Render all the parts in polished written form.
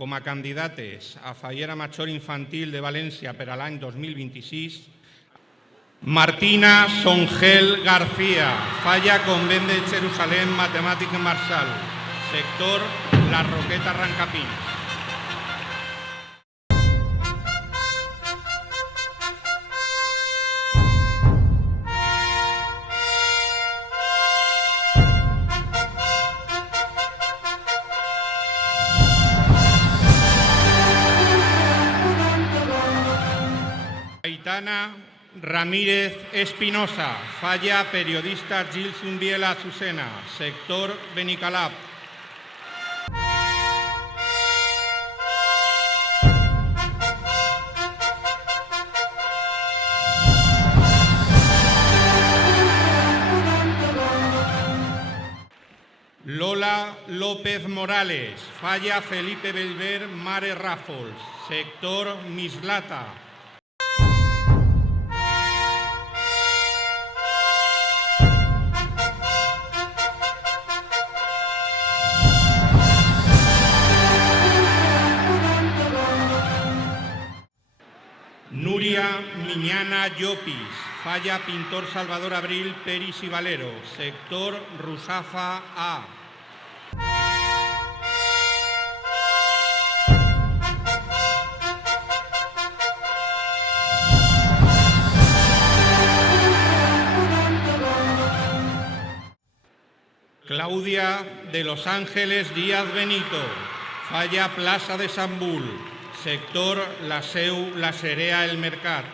com a candidates a Fallera Major Infantil de València per a l'any 2026, Martina Songel García, Falla Convent de Jerusalén Matemàtic Marçal, sector La Roqueta Rancapins. Aitana Ramírez Espinosa, Falla Periodista Gil Zumbiela Azucena, sector Benicalap. Lola López Morales, Falla Felipe Belver Mare Ràfols, sector Mislata. Núria Miñana Llopis, Falla Pintor Salvador Abril Peris y Valero, sector Rusafa A. Claudia de Los Ángeles Díaz Benito, Falla Plaza de Sant Bull, sector La Seu, La Serea, El Mercat.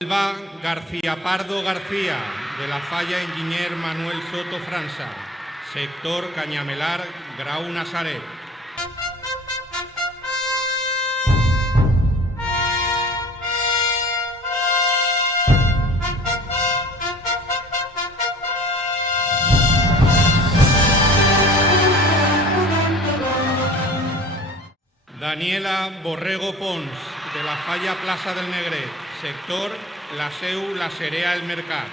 Alba García Pardo García, de la Falla Enginyer Manuel Soto França, sector Cañamelar, Grau Nazaret. Daniela Borrego Pons, de la Falla Plaza del Negret, sector La Seu, La Serea, El Mercat.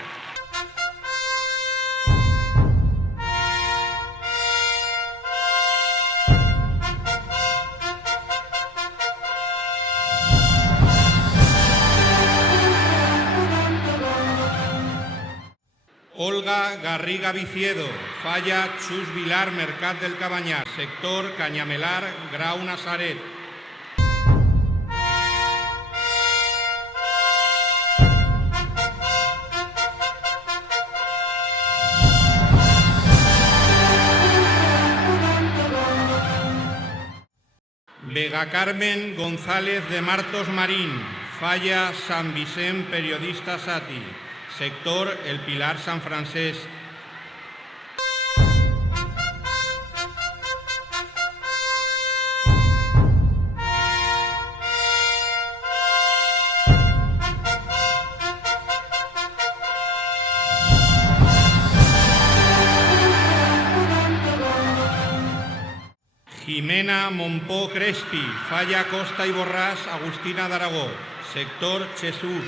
Olga Garriga Viciedo, Falla Chus Vilar, Mercat del Cabanyar, sector Cañamelar, Grau Nazaret. Vega Carmen González de Martos Marín, Falla Sant Vicent Periodista Sati, sector El Pilar San Francés. Jimena Montpó Crespi, Falla Costa y Borràs, Agustina d'Aragó, sector Jesús.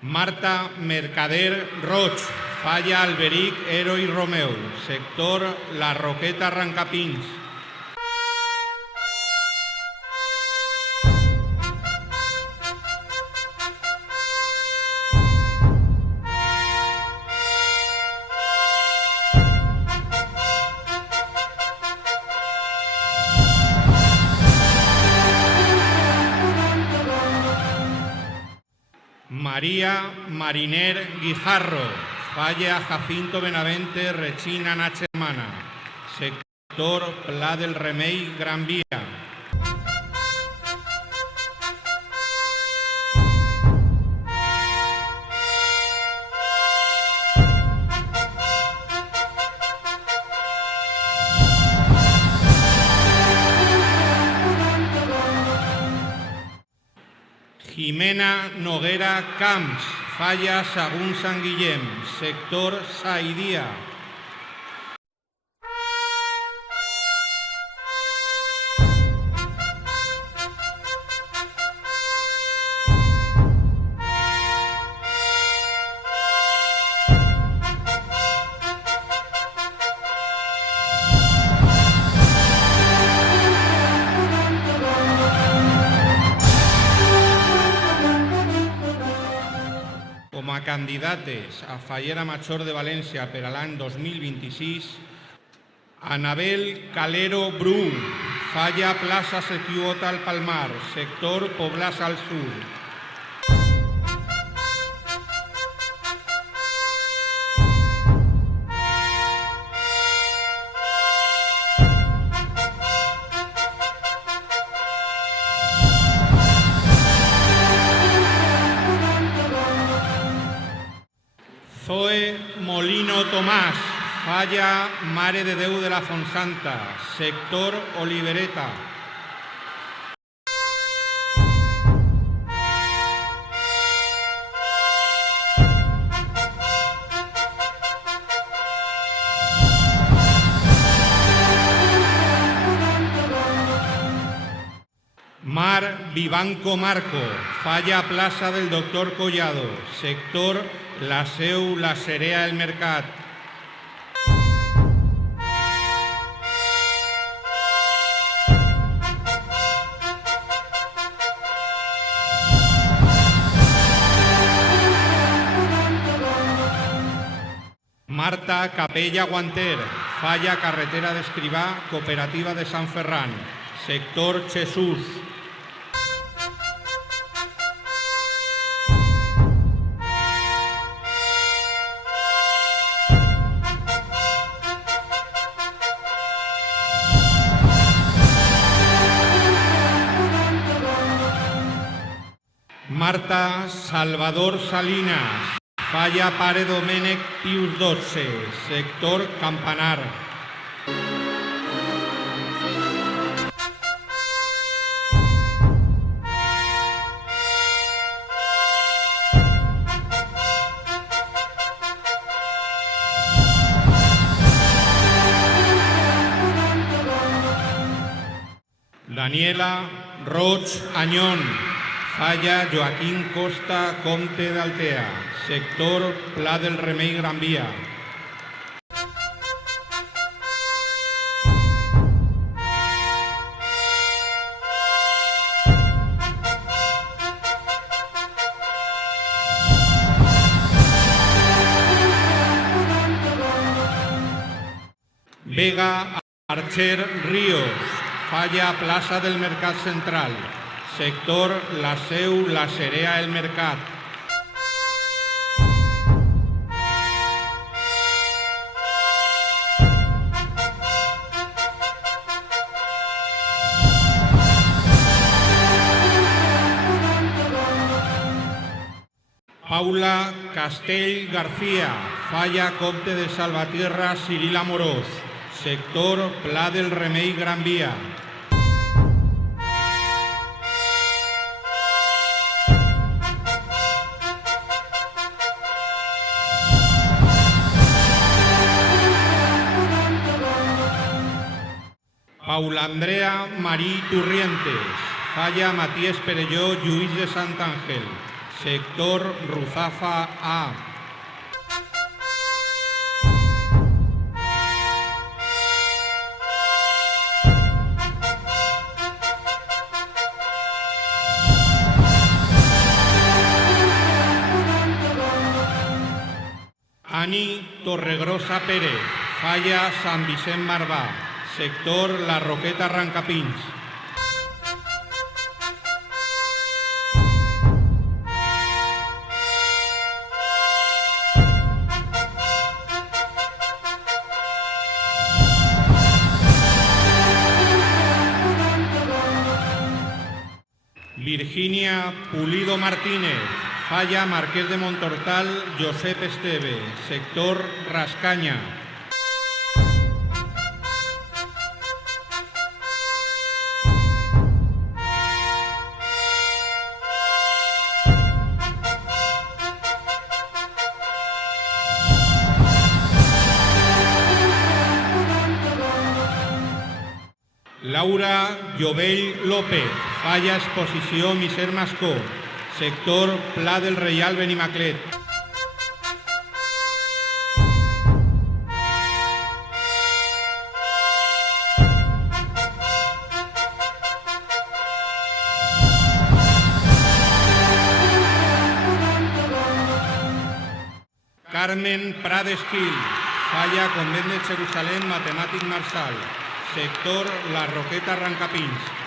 Marta Mercader Roig, Falla Alberic Ero y Romeu, sector La Roqueta Rancapins. María Mariner Guijarro, Falla Jacinto Benavente Rechina Nachemana, sector Pla del Remei Gran Vía. Jimena Noguera Camps, falla Sagún San Guillem, sector Saidía. Com a candidates a Fallera Major de València per a l'any 2026, Anabel Calero Bru, falla plaça Sequiota al Palmar, sector Poblàs al Sur. Zoe Molino Tomàs, falla Mare de Déu de la Fontsanta, sector Olivereta. Mar Vivanco Marco, falla plaça del Doctor Collado, sector La Seu, La Cerea, El Mercat. Marta Capella Guanter, falla carretera d'Escrivà, cooperativa de Sant Ferran, sector Jesús. Marta Salvador Salinas, falla Pare Domènec Pius XII, sector Campanar. Daniela Roig Añón, falla Joaquín Costa Comte d'Altea, sector Pla del Remei Gran Vía. Vega Archer Ríos, falla Plaça del Mercat Central, sector La Seu, La Cerea, El Mercat. Paula Castell García, falla Comte de Salvatierra, Ciril Amorós, sector Pla del Remei Gran Vía. Paula Andrea Marí Turrientes, falla Matías Perelló, Lluís de Sant Àngel, sector Ruzafa A. Ani Torregrosa Pérez, falla Sant Vicent Marbà, sector La Roqueta Arrancapins. Virginia Pulido Martínez, falla Marqués de Montortal, Josep Esteve, sector Rascaña. Laura Llovell López, falla exposició Miser Mascó, sector Pla del Reial Benimaclet. Carmen Prades Gil, falla Convent de Jerusalén, matemàtic Marsal, sector La Roqueta Rancapins.